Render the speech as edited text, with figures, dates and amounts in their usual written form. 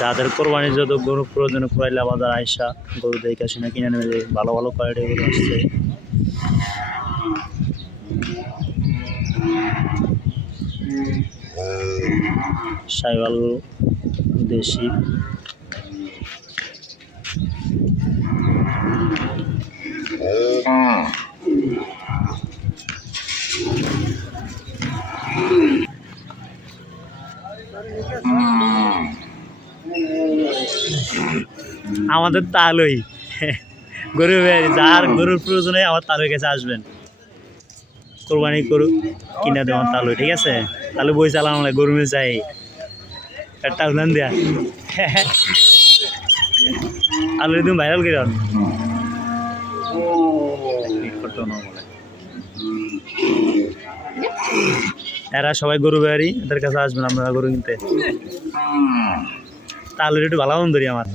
যাদের কোরবানির যত গরু প্রয়োজন কুড়াইলা বাজার আইসা গরু দেখে শুনে কিনে নেবে, ভালো ভালো কোয়ালিটির গরু আসছে। সাইওয়াল গরু দেশি, আমাদের তালই গরু যার গরুর প্রয়োজনে আমার তালুর কাছে আসবেন, কোরবানি গরু কিনা দেওয়ার তালুই, ঠিক আছে? তাহলে বই চালাম গরু মেয়ে চাই একটা উলান দেয়া আলু একদম ভাইরাল করে এরা সবাই গরু বেড়ারি, এদের কাছে আসবেন আপনারা গরু কিনতে। তাহলে একটু ভালো মন ধরি আমার।